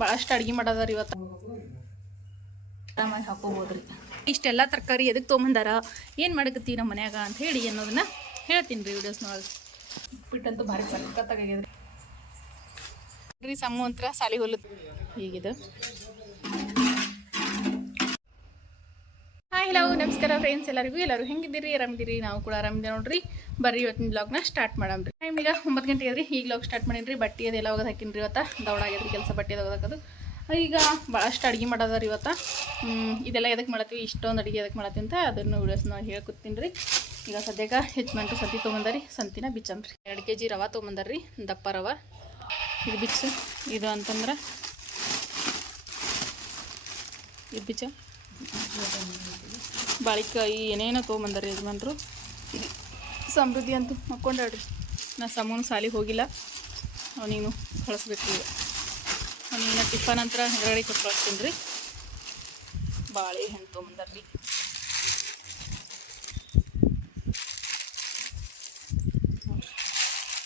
ಭಾಳಷ್ಟು ಅಡುಗೆ ಮಾಡೋದಾರ ಇವತ್ತು ಆರಾಮಾಗಿ ಹಾಕೋಬೋದ್ರಿ. ಇಷ್ಟೆಲ್ಲ ತರಕಾರಿ ಎದಕ್ಕೆ ತೊಗೊಂಬಂದಾರ, ಏನು ಮಾಡಕತ್ತಿ ನಮ್ಮ ಮನ್ಯಾಗ ಅಂತ ಹೇಳಿ ಅನ್ನೋದನ್ನ ಹೇಳ್ತೀನಿ ರೀ ವಿಡಿಯೋಸ್ನೊಳಗೆ. ಉಪ್ಪಿಟ್ಟಂತೂ ಭಾರಿ ಸಕ್ಕತ್ತಾಗ್ಯದ್ರಿ ರೀ. ಸಮ್ಮು ಅಂತರ ಸಾಲಿ ಹೊಲದ ಹೀಗಿದೆ. ಹಾಯ್ ಹಲೋ ನಮಸ್ಕಾರ ಫ್ರೆಂಡ್ಸ್, ಎಲ್ಲರೂ ಹೆಂಗಿದ್ದೀರಿ? ಆರಾಮಿದ್ದೀರಿ? ನಾವು ಕೂಡ ಆರಾಮಿದ್ದೀವಿ ನೋಡ್ರಿ. ಬರ್ರಿ ಇವತ್ತಿನ ಬ್ಲಾಗ್ನ ಸ್ಟಾರ್ಟ್ ಮಾಡಮ್ರಿ. ಟೈಮ್ ಈಗ 9 ಗಂಟೆ ಆದ್ರಿ. ಈಗ ಬ್ಲಾಗ್ ಸ್ಟಾರ್ಟ್ ಮಾಡೀನಿ ರೀ. ಬಟ್ಟೆ ಅದೆಲ್ಲ ಒಗದು ಹಾಕಿನ್ರಿ. ಇವತ್ತು ದೌಡ ಆಗ್ಯದ್ರಿ ಕೆಲಸ, ಬಟ್ಟೆ ಒಗದಾಕೋದು. ಈಗ ಭಾಳಷ್ಟು ಅಡುಗೆ ಮಾಡೋದಾರ ಇವತ್ತು. ಇದೆಲ್ಲ ಎದಕ್ಕೆ ಮಾಡತ್ತೀವಿ, ಇಷ್ಟೊಂದು ಅಡುಗೆ ಎದಕ್ಕೆ ಮಾಡತ್ತೀವಿ ಅಂತ ಅದನ್ನು ವಿಡಿಯೋಸ್ನ ಹೇಳ್ಕೊತೀನಿ ರೀ. ಈಗ ಸದ್ಯಕ್ಕೆ ಹೆಚ್ಚು ಸಂತಿ ತೊಗೊಂಬಂದಾರಿ, ಸಂತಿನ ಬಿಚ್ಚಮ್ರಿ. 2 kg ರವೆ ತೊಗೊಂಬಂದಾರ್ರಿ, ದಪ್ಪ ರವೆ. ಇದು ಬಿಚ್ಚು, ಇದು ಅಂತಂದ್ರೆ ಇದು ಬಿಚ್ಚ ಬಾಳಿಕಾಯಿ ಏನೇನೋ ತೊಗೊಂಬಂದಾರಿ ಯಜಮಾನ್ರು. ಸಮೃದ್ಧಿ ಅಂತೂ ಮಕ್ಕೊಂಡಾಡ್ರಿ. ನಾ ಸಮೂನು ಸಾಲಿಗೆ ಹೋಗಿಲ್ಲ, ಅವನಿಗೂ ಕಳಿಸ್ಬೇಕು. ಈಗ ಅವನಿನ ಟಿಫನ್ ನಂತರ ಹೊರಗಡೆ ಕೊಟ್ಟು ಕಳಿಸ್ತೀನಿ ರೀ. ಬಾಳೆಹಣ್ಣು ತೊಗೊಂಬಂದಾರ್ರಿ.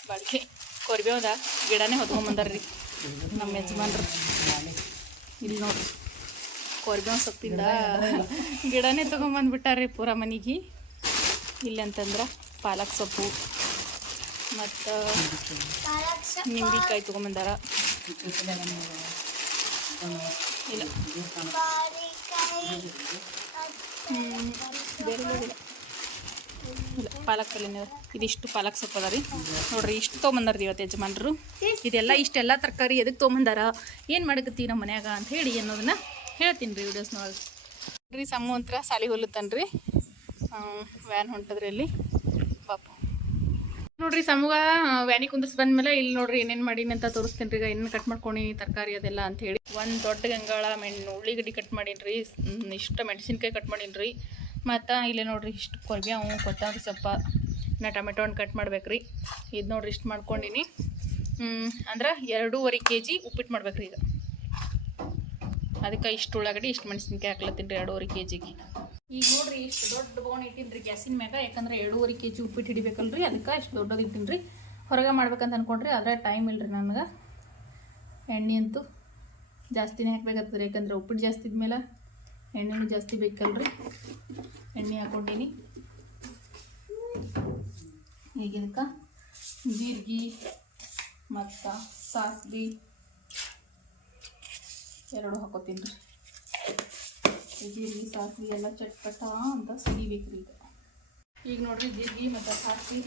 ಬಾಳಿಕೆ ಕೊರಿಬೇವದ ಗಿಡನೇ ಹೊತ್ಕೊಂಬಂದಾರ್ರಿ ನಮ್ಮ ಯಜಮಾನ್ರು. ಇಲ್ಲಿ ನೋಡ್ರಿ, ಕೊರಿಬೇವು ಸೊಪ್ಪಿಂದ ಗಿಡನೇ ತೊಗೊಂಬಂದ್ಬಿಟ್ಟಾರ್ರಿ ಪೂರ ಮನೆಗೆ. ಇಲ್ಲಿ ಅಂತಂದ್ರೆ ಪಾಲಕ್ ಸೊಪ್ಪು ಮತ್ತು ನಿಂಬೆಕಾಯಿ ತೊಗೊಂಬಂದಾರ. ಇಲ್ಲ ಬೇರೆ ಇಲ್ಲ, ಪಾಲಕ್ ಪಲ್ಯನೇ ಇದಿಷ್ಟು ಪಾಲಕ್ ಸೊಪ್ಪು ಅದ ರೀ. ನೋಡ್ರಿ, ಇಷ್ಟು ತೊಗೊಂಬಂದಾರ್ರಿ ಇವತ್ತು ಯಜಮಾನ್ರು. ಇಷ್ಟೆಲ್ಲ ತರಕಾರಿ ಎದಕ್ಕೆ ತೊಗೊಂಬಂದಾರ, ಏನು ಮಾಡಕತ್ತಿ ನಮ್ಮ ಮನ್ಯಾಗ ಅಂತ ಹೇಳಿ ಅನ್ನೋದನ್ನ ಹೇಳ್ತೀನಿ ರೀ ವಿಡಿಯೋಸ್ನೊಳಗೆ. ರೀ ಸಮ್ಮು ಅಂತರ ಸಾಲಿ ಹೊಲುತ್ತಾನ್ರಿ. ವ್ಯಾನ್ ಹೊಂಟದ್ರಿ ಅಲ್ಲಿ ಪಾಪ. ನೋಡ್ರಿ, ಸಮೂಹ ವ್ಯಾನಿಗೆ ಕುಂದಿಸ್ ಬಂದ್ಮೇಲೆ ಇಲ್ಲಿ ನೋಡ್ರಿ ಏನೇನು ಮಾಡೀನಿ ಅಂತ ತೋರಿಸ್ತೀನಿ ರೀ. ಈಗ ಏನೇನು ಕಟ್ ಮಾಡ್ಕೊಂಡೀನಿ ತರಕಾರಿ ಅದೆಲ್ಲ ಅಂಥೇಳಿ. ಒಂದು ದೊಡ್ಡ ಗಂಗಾಳ ಉಳ್ಳಿಗಡ್ಡಿ ಕಟ್ ಮಾಡೀನಿ ರೀ. ಇಷ್ಟು ಮೆಣಸಿನ್ಕಾಯಿ ಕಟ್ ಮಾಡೀನಿ ರೀ. ಮತ್ತು ಇಲ್ಲಿ ನೋಡ್ರಿ ಇಷ್ಟು ಕೊರಿಬೇವು, ಕೊತ್ತಂಬರಿ ಸೊಪ್ಪ, ನಾ ಟೊಮೆಟೊ ಹಣ್ಣು ಕಟ್ ಮಾಡ್ಬೇಕು ರೀ. ಇದು ನೋಡ್ರಿ ಇಷ್ಟು ಮಾಡ್ಕೊಂಡೀನಿ. ಅಂದ್ರೆ 2.5 kg ಉಪ್ಪಿಟ್ಟು ಮಾಡ್ಬೇಕು ರೀ. ಈಗ ಅದಕ್ಕೆ ಇಷ್ಟು ಉಳ್ಳಾಗಡ್ಡಿ, ಇಷ್ಟು ಮೆಣಸಿನ್ಕಾಯಿ ಹಾಕ್ಲತ್ತೀನಿ ರೀ 2.5 kg. ಈಗ ನೋಡ್ರಿ ಇಷ್ಟು ದೊಡ್ಡ ಬೋನ್ ಇಟ್ಟಿನಿ ರೀ ಗ್ಯಾಸಿನ ಮ್ಯಾಗ. ಯಾಕಂದ್ರೆ 2.5 kg ಉಪ್ಪಿಟ್ಟು ಹಿಡಿಬೇಕಲ್ರಿ, ಅದಕ್ಕೆ ಇಷ್ಟು ದೊಡ್ಡದು ಇಟ್ಟಿನಿ ರೀ. ಹೊರಗೆ ಮಾಡ್ಬೇಕಂತ ಅಂದ್ಕೊಂಡ್ರಿ, ಆದರೆ ಟೈಮ್ ಇಲ್ಲರಿ ನನಗೆ. ಎಣ್ಣೆ ಅಂತೂ ಜಾಸ್ತಿನೇ ಹಾಕ್ಬೇಕಾಗ್ತದೆ, ಯಾಕಂದ್ರೆ ಉಪ್ಪಿಟ್ಟು ಜಾಸ್ತಿ ಇದ್ಮೇಲೆ ಎಣ್ಣೆನೂ ಜಾಸ್ತಿ ಬೇಕಲ್ರಿ. ಎಣ್ಣೆ ಹಾಕ್ಕೊಂಡೀನಿ. ಈಗ ಇದಕ್ಕೆ ಜೀರಿಗೆ ಮತ್ತು ಸಾಸಿವೆ 2 ಹಾಕೋತೀನಿ ರೀ. ಜೀರಿಗೆ ಸಾಸಿವೆ ಎಲ್ಲ ಚಟ್ಪಟ ಅಂತ ಸಿಡಿಬೇಕು ರೀ. ಈಗ ನೋಡ್ರಿ ಜೀರಿಗೆ ಮತ್ತು ಸಾಸಿವೆ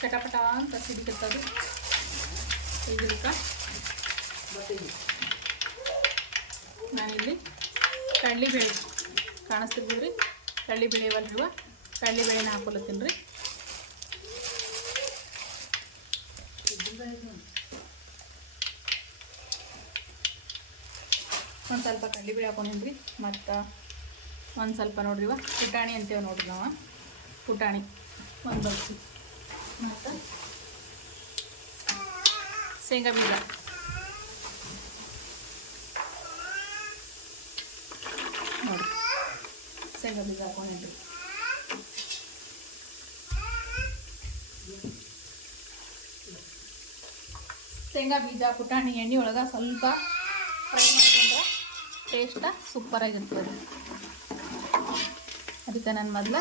ಚಟಪಟ ಅಂತ ಸಿಡಿಕತ್ತದು. ಇದಕ್ಕೆ ನಾನಿಲ್ಲಿ ಕಡಲೆಬೇಳೆ ಕಾಣಿಸ್ತಿದ್ದೀವಿ ರೀ. ಕಡಲೆಬೇಳೆ ಇವಲ್ರಿವ, ಕಡಲೆಬೇಳೆನ ಹಾಕೊಲತ್ತೀನಿ ರೀ. ಒಂದು ಸ್ವಲ್ಪ ಕಡಲೆಬೇಳೆ ಹಾಕೊಂಡೀನಿ ರೀ. ಮತ್ತು ಒಂದು ಸ್ವಲ್ಪ ನೋಡ್ರಿವ ಪುಟಾಣಿ ಅಂತೇವೆ ನೋಡ್ರಿ ನಾವು, ಪುಟಾಣಿ ಒಂದು ಬಗ್ಸಿ. ಮತ್ತು ಶೇಂಗಾ ಬೀಜ ನೋಡಿರಿ, ಶೇಂಗಾ ಬೀಜ ಹಾಕೊಂಡೀನಿ ರೀ. ಶೇಂಗಾ ಬೀಜ ಪುಟಾಣಿ ಎಣ್ಣೆ ಒಳಗೆ ಸ್ವಲ್ಪ ಫ್ರೈ ಮಾಡ್ಕೊಂಡ್ರೆ ಟೇಸ್ಟ ಸೂಪರಾಗಿರ್ತದೆ. ಅದಕ್ಕೆ ನಾನು ಮೊದಲು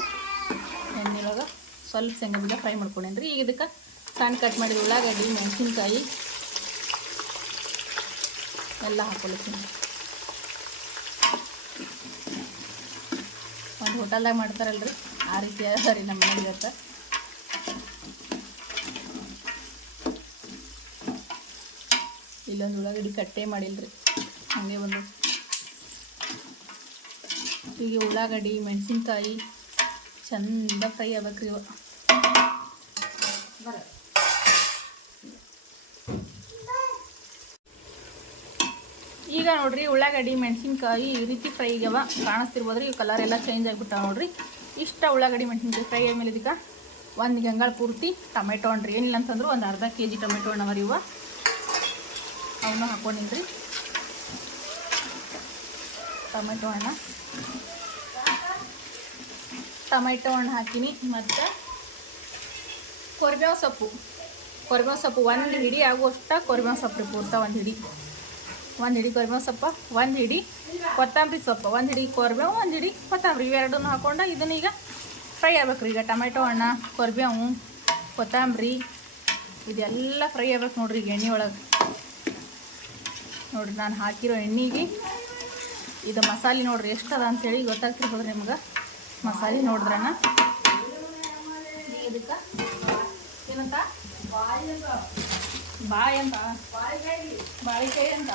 ಎಣ್ಣೆ ಒಳಗೆ ಸ್ವಲ್ಪ ಶೇಂಗಾ ಬೀಜ ಫ್ರೈ ಮಾಡ್ಕೊಂಡೇನಿ ರೀ. ಈಗ ಇದಕ್ಕೆ ಸಣ್ಣ ಕಟ್ ಮಾಡಿದ ಉಳ್ಳಾಗಡ್ಡಿ, ಮೆಣಸಿನ್ಕಾಯಿ ಎಲ್ಲ ಹಾಕೊಳ್ತೀನಿ. ಒಂದು ಹೋಟೆಲ್ದಾಗ ಮಾಡ್ತಾರಲ್ರಿ, ಆ ರೀತಿ ಅದ ರೀ ನಮ್ಮ ಮನೆಗೆ ಇವತ್ತು. ಇಲ್ಲೊಂದು ಉಳ್ಳಾಗಡ್ಡಿ ಕಟ್ಟೆ ಮಾಡಿಲ್ರಿ, ಹಾಗೆ ಒಂದು. ಈಗ ಉಳ್ಳಾಗಡ್ಡಿ ಮೆಣಸಿನ್ಕಾಯಿ ಚಂದ ಫ್ರೈ ಆಗ್ಬೇಕ್ರಿ ಇವ. ಈಗ ನೋಡ್ರಿ ಉಳ್ಳಾಗಡ್ಡಿ ಮೆಣಸಿನ್ಕಾಯಿ ಈ ರೀತಿ ಫ್ರೈ ಆಗ್ಯಾವ, ಕಾಣಿಸ್ತಿರ್ಬೋದ್ರಿ. ಈ ಕಲರ್ ಎಲ್ಲ ಚೇಂಜ್ ಆಗಿಬಿಟ್ಟಾವ ನೋಡ್ರಿ. ಇಷ್ಟ ಉಳ್ಳಾಗಡ್ಡಿ ಮೆಣಸಿನ್ಕಾಯಿ ಫ್ರೈ ಆದ್ಮೇಲೆ ಇದಕ್ಕೆ ಒಂದು ಗಂಗಾಳ ಪೂರ್ತಿ ಟೊಮೆಟೊ ಹಣ್ರಿ. ಏನಿಲ್ಲ ಅಂತಂದ್ರೆ ಒಂದು ಅರ್ಧ kg ಟೊಮೆಟೊ ಹಣ್ಣು ಅವರಿ. ಇವ ಅವನು ಹಾಕೊಂಡಿನಿ ರೀ. ಟೊಮೆಟೊ ಹಣ್ಣು ಹಾಕಿನಿ. ಮತ್ತು ಕೊರಿಬೇವು ಸೊಪ್ಪು 1 ಹಿಡಿ ಆಗುವಷ್ಟು ಕೊರಿಬೇವು ಸೊಪ್ಪು ರೀ, ಪೂರ್ತ 1 ಹಿಡಿ ಒಂದು ಹಿಡಿ ಕರಿಬೇವು ಸೊಪ್ಪು, ಒಂದು ಹಿಡಿ ಕೊತ್ತಂಬರಿ ಸೊಪ್ಪು, ಒಂದು ಹಿಡಿ ಕರಿಬೇವು, ಒಂದು ಹಿಡಿ ಕೊತ್ತಂಬರಿ ಇವೆರಡನ್ನೂ ಹಾಕ್ಕೊಂಡು ಇದನ್ನೀಗ ಫ್ರೈ ಆಗ್ಬೇಕು ರೀ. ಈಗ ಟೊಮೆಟೊ ಹಣ್ಣ, ಕರಿಬೇವು, ಕೊತ್ತಂಬರಿ ಇದೆಲ್ಲ ಫ್ರೈ ಆಗ್ಬೇಕು ನೋಡ್ರಿ ಈಗ ಎಣ್ಣೆ ಒಳಗೆ. ನೋಡಿರಿ ನಾನು ಹಾಕಿರೋ ಎಣ್ಣೆಗೆ ಇದು ಮಸಾಲೆ ನೋಡಿರಿ ಎಷ್ಟು ಅದ ಅಂಥೇಳಿ ಗೊತ್ತಾಗ್ತಿರ್ಬೋದ್ರಿ ನಿಮ್ಗೆ. ಮಸಾಲೆ ನೋಡಿದ್ರಣ್ಣ ಇದಕ್ಕೆ ಏನಂತ ಬಾಯಿ ಅಂತ ಬಾಳಿಕಾಯಿ ಅಂತ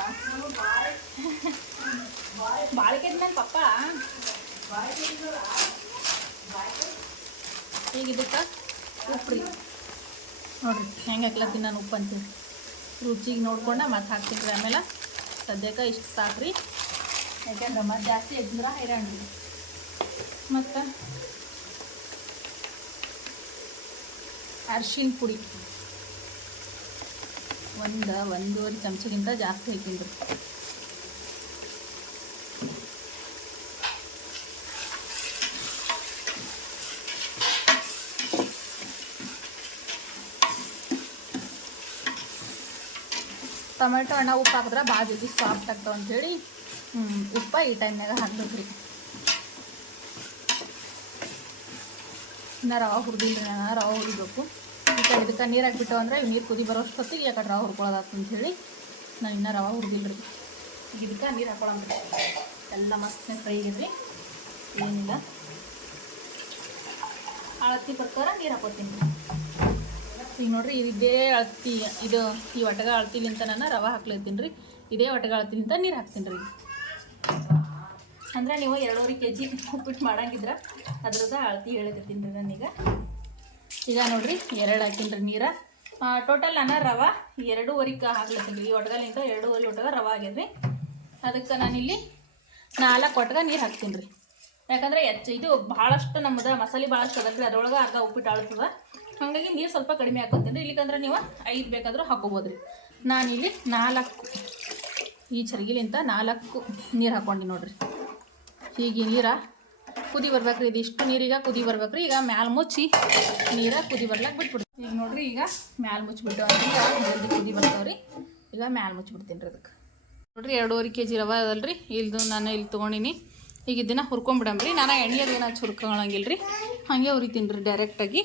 ಬಾಳಿಕಾಯಿ ನನ್ನ ಪಪ್ಪ ಈಗ ಇದಕ್ಕೆ ಉಪ್ಪು ರೀ ನೋಡಿರಿ ಹೆಂಗೆ ಹಾಕ್ಲತ್ತೀನಿ ನಾನು ಉಪ್ಪು ಅಂತೀವಿ. ರುಚಿಗೆ ನೋಡ್ಕೊಂಡು ಮತ್ತೆ ಹಾಕ್ತೀನಿ ರೀ. ಆಮೇಲೆ ಸದ್ಯಕ್ಕೆ ಇಷ್ಟು ಸಾಕ್ರಿ, ಯಾಕೆಂದ್ರೆ ಮತ್ತೆ ಜಾಸ್ತಿ ಎದ್ದ್ರೆ ಹೈರಾಣ ರೀ. ಮತ್ತು ಅರ್ಶಿನ ಪುಡಿ ಒಂದೂವರೆ ಚಮಚಗಿಂತ ಜಾಸ್ತಿ ಹಾಕಿನಿ ರೀ. ಟೊಮೆಟೊ ಹಣ್ಣ ಉಪ್ಪು ಹಾಕಿದ್ರೆ ಭಾಳ ಜಲ್ದಿ ಸಾಫ್ಟ್ ಆಗ್ತಾವೆ ಅಂಥೇಳಿ ಉಪ್ಪ ಈ ಟೈಮ್ನಾಗ ಹಾಕ್ಬೇಕು ರೀ. ಇನ್ನು ರವೆ ಹುರಿದಿಲ್ಲ ರೀ, ನಾನು ರವೆ ಹುರಿಬೇಕು. ಈ ಕಡೆ ಇದಕ್ಕೆ ನೀರು ಹಾಕ್ಬಿಟ್ಟು ಅಂದರೆ ನೀರು ಕುದಿ ಬರೋಷ್ಟು ಹೊತ್ತಿಗೆ ಯಾಕಡೆ ರವೆ ಹುರ್ಕೊಳ್ಳೋದಾಗ್ತದೆ ಅಂಥೇಳಿ ನಾನು ಇನ್ನೂ ರವೆ ಹುರಿದಿಲ್ಲ ರೀ. ಈಗ ಇದಕ್ಕೆ ನೀರು ಹಾಕೊಳ್ಳೋಣ. ಎಲ್ಲ ಮಸ್ತ್ ಫ್ರೈ ಇದ್ರಿ, ಏನಿಲ್ಲ ಅಳತಿ ಪ್ರಕಾರ ನೀರು ಹಾಕೋತೀನಿ. ಈಗ ನೋಡಿರಿ ಇದೇ ಅಳತಿ, ಇದು ಈ ಒಟ್ಟಗ ಅಳತಿಲಿಂತ ನಾನು ರವೆ ಹಾಕ್ಲತ್ತೀನಿ ರೀ. ಇದೇ ಒಟ್ಟಗ ಅಳತಿಲಿಂತ ನೀರು ಹಾಕ್ತೀನಿ ರೀ. ಅಂದರೆ ನೀವು 2.5 kg ಉಪ್ಪಿಟ್ಟು ಮಾಡಂಗಿದ್ರೆ ಅದ್ರದ್ದು ಅಳತಿ ಹೇಳಿಕತ್ತೀನಿ ರೀ ನಾನೀಗ. ಈಗ ನೋಡಿರಿ 2 ಹಾಕಿನಿ ರೀ ನೀರು. ಟೋಟಲ್ ನಾನು ರವೆ 2.5 ಹಾಕ್ಲತ್ತೀನಿ ರೀ. ಈ ಒಟ್ಟಗಲಿಂತ 2.5 ಒಟ್ಟಗ ರವೆ ಆಗ್ಯದ್ರಿ. ಅದಕ್ಕೆ ನಾನಿಲ್ಲಿ 4 ಒಟ್ಟಗ ನೀರು ಹಾಕ್ತೀನಿ ರೀ. ಯಾಕಂದರೆ ಇದು ಭಾಳಷ್ಟು ನಮ್ಮದು ಮಸಾಲೆ ಭಾಳಷ್ಟು ಅದಕ್ಕೆ ಅದರೊಳಗೆ ಅರ್ಧ ಉಪ್ಪಿಟ್ಟು ಆಳ್ತದೆ. ಹಾಗಾಗಿ ನೀರು ಸ್ವಲ್ಪ ಕಡಿಮೆ ಹಾಕೋತೀನಿ ರೀ. ಇಲ್ಲಿಕಂದ್ರೆ ನೀವು 5 ಬೇಕಾದರೂ ಹಾಕೋಬೋದು ರೀ. ನಾನಿಲ್ಲಿ 4 ಈ ಚರ್ಗಿಲಿಂತ 4 ನೀರು ಹಾಕ್ಕೊಂಡು ನೋಡಿರಿ. ಹೀಗೆ ನೀರು ಕುದಿ ಬರ್ಬೇಕ್ರಿ. ಇದಿಷ್ಟು ನೀರೀಗ ಕುದಿ ಬರ್ಬೇಕ್ರಿ. ಈಗ ಮ್ಯಾಲೆ ಮುಚ್ಚಿ ನೀರು ಕುದಿ ಬರ್ಲಕ್ಕೆ ಬಿಟ್ಬಿಡ್ತೀನಿ. ಈಗ ನೋಡಿರಿ ಈಗ ಮ್ಯಾಲೆ ಮುಚ್ಚಿಬಿಟ್ಟು ಅಂದ್ರೆ ಜಲ್ದಿ ಕುದಿ ಬರ್ತಾವ್ರಿ. ಈಗ ಮ್ಯಾಲೆ ಮುಚ್ಚಿಬಿಡ್ತೀನಿ ರೀ. ಅದಕ್ಕೆ ನೋಡಿರಿ 2.5 kg ರವೆ ಅದಲ್ರಿ, ಇಲ್ದು ನಾನು ಇಲ್ಲಿ ತೊಗೊಂಡಿನಿ. ಈಗ ಇದನ್ನು ಹುರ್ಕೊಂಬಿಡಮ್ರಿ. ನಾನು ಎಣ್ಣೆದು ಏನು ಹಚ್ಚಿ ಹುರ್ಕೊಳಂಗಿಲ್ಲ ರೀ, ಹಾಗೆ ಹುರಿತೀನಿ ರೀ ಡೈರೆಕ್ಟಾಗಿ.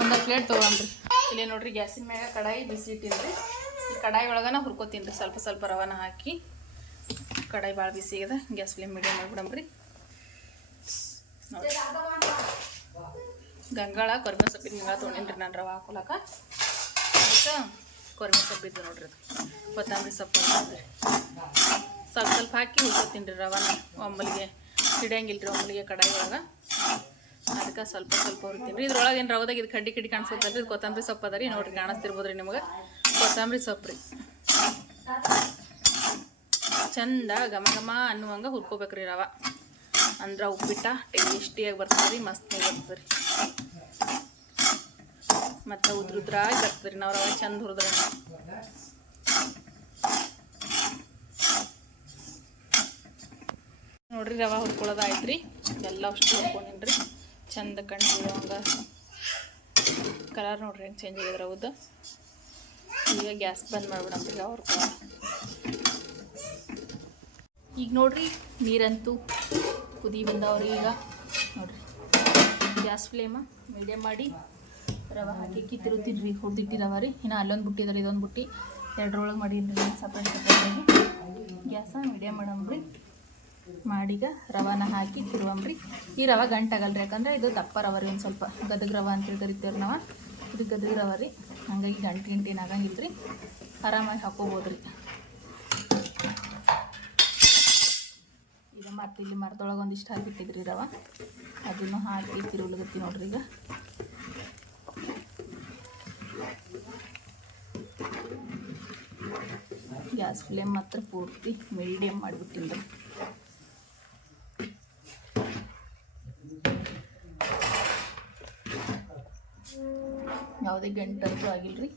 ಒಂದು ಪ್ಲೇಟ್ ತೊಗೊಳಮ್ರಿ. ಇಲ್ಲಿ ನೋಡಿರಿ ಗ್ಯಾಸಿನ ಮ್ಯಾಗ ಕಡಾಯಿ ಬಿಸಿ ಇಟ್ಟಿನಿ ರೀ. ಈ ಕಡಾಯಿ ಒಳಗನ ಹುರ್ಕೋತೀನಿ ರೀ. ಸ್ವಲ್ಪ ಸ್ವಲ್ಪ ರವಾನ ಹಾಕಿ ಕಡಾಯಿ ಭಾಳ ಬಿಸಿ ಇದೆ. ಗ್ಯಾಸ್ ಫ್ಲೇಮ್ ಮೀಡಿಯಮ್ ಮಾಡಿಬಿಡಮ್ರಿ. ನೋಡಿ ಗಂಗಾಳ ಕೊರಿಬೇವು ಸೊಪ್ಪಿನ ಗಂಗಾಳ ತೊಗೊಂಡಿನಿ ರೀ ನಾನು ರವೆ ಹಾಕೊಳಕ್ಕೆ. ಅದಕ್ಕೆ ಕೊರಿಬೇವು ಸೊಪ್ಪಿದ್ದು ನೋಡ್ರಿ, ಅದು ಕೊತ್ತಂಬರಿ ಸೊಪ್ಪು ಹಾಕ್ರಿ. ಸ್ವಲ್ಪ ಸ್ವಲ್ಪ ಹಾಕಿ ಹುರ್ಕೋತೀನಿ ರೀ ರವಾನ. ಒಮ್ಮಲಿಗೆ ಹಿಡಿಯಂಗಿಲ್ಲ ರೀ ಒಮ್ಮಲಿಗೆ ಕಡಾಯಿ ಒಳಗೆ. ಅದಕ್ಕೆ ಸ್ವಲ್ಪ ಸ್ವಲ್ಪ ಹುರಿತೀನಿ ರೀ. ಇದ್ರೊಳಗೆ ಏನು ರವದಾಗ ಇದು ಕಡ್ಡಿ ಕಡ್ಡಿ ಕಾಣಿಸ್ತದೆ ರೀ. ಕೊತ್ತಂಬರಿ ಸೊಪ್ಪು ಅದ ರೀ, ನೋಡಿರಿ ಕಾಣಿಸ್ತಿರ್ಬೋದು ರೀ ನಿಮಗೆ. ಕೊತ್ತಂಬರಿ ಸೊಪ್ಪು ರೀ ಚಂದ ಘಮ ಘಮ ಅನ್ನುವಂಗೆ ಹುರ್ಕೋಬೇಕ್ರಿ ರವೆ. ಅಂದ್ರೆ ಉಪ್ಪಿಟ್ಟ ಟೇಸ್ಟಿಯಾಗಿ ಬರ್ತದೆ ರೀ, ಮಸ್ತಾಗಿ ಬರ್ತದೆ ರೀ. ಮತ್ತು ಉದ್ರಾಗಿ ಬರ್ತದೆ ರೀ ನಾವು ರವೆ ಚಂದ ಹುರಿದ್ರೆ. ನೋಡಿರಿ ರವೆ ಹುರ್ಕೊಳ್ಳೋದು ಆಯ್ತು ರೀ. ಎಲ್ಲ ಅಷ್ಟು ಹುರ್ಕೊಂಡಿನಿ ರೀ. ಚಂದ ಕಂಡು ಕಲರ್ ನೋಡ್ರಿ ಹೆಂಗೆ ಚೇಂಜ್ ಆಗಿದ್ರೆ ಹೌದು. ಈಗ ಗ್ಯಾಸ್ ಬಂದ್ ಮಾಡಿಬಿಡಮ್ರಿ ರವೆ ಹುರ್ಕೊಳ್ಳೋದು. ಈಗ ನೋಡಿರಿ ನೀರಂತೂ ಕುದಿ ಬಂದವ್ರಿ. ಈಗ ನೋಡಿರಿ ಗ್ಯಾಸ್ ಫ್ಲೇಮ ಮೀಡಿಯಮ್ ಮಾಡಿ ರವೆ ಹಾಕಿ ತಿರುತ್ತೀನಿ ರೀ. ಹುರಿದಿಟ್ಟಿ ರವೆ ರೀ. ಇನ್ನು ಅಲ್ಲೊಂದು ಬುಟ್ಟಿ ಇದ್ರೆ ಇದೊಂದು ಬುಟ್ಟಿ 2ರೊಳಗೆ ಮಾಡೀನಿ ರೀ ಸಪ್ರೇಟ್ ಸಪ್ರೇಟಾಗಿ. ಗ್ಯಾಸ ಮೀಡಿಯಮ್ ಮಾಡಮ್ರಿ. ಮಾಡೀಗ ರವಾನ ಹಾಕಿ ತಿರುವಂಬ್ರಿ. ಈ ರವೆ ಗಂಟಾಗಲ್ರಿ, ಯಾಕಂದರೆ ಇದು ದಪ್ಪ ರವೆ ರೀ. ಒಂದು ಸ್ವಲ್ಪ ಗದಗ ರವೆ ಅಂತೇಳಿ ಕರಿತೇವ್ರಿ ನಾವು. ಇದು ಗದಗ ರವೆ ರೀ, ಹಾಗಾಗಿ ಗಂಟೇನು ಆಗಂಗಿಲ್ಲ ರೀ. ಆರಾಮಾಗಿ ಹಾಕೋಬೋದು ರೀ. ಈಗ ಮತ್ತೆ ಇಲ್ಲಿ ಮರದೊಳಗೆ ಒಂದಿಷ್ಟು ಹಾಕಿಟ್ಟಿದ್ರಿ ರವೆ, ಅದನ್ನು ಹಾಕಿ ತಿರುಗ್ಲಗತ್ತಿ ನೋಡ್ರಿ. ಈಗ ಗ್ಯಾಸ್ ಫ್ಲೇಮ್ ಮಾತ್ರ ಪೂರ್ತಿ ಮೀಡಿಯಮ್ ಮಾಡಿಬಿಟ್ಟಿಲ್ಲ. ಯಾವುದೇ ಗಂಟಂತೂ ಆಗಿಲ್ಲ ರೀ.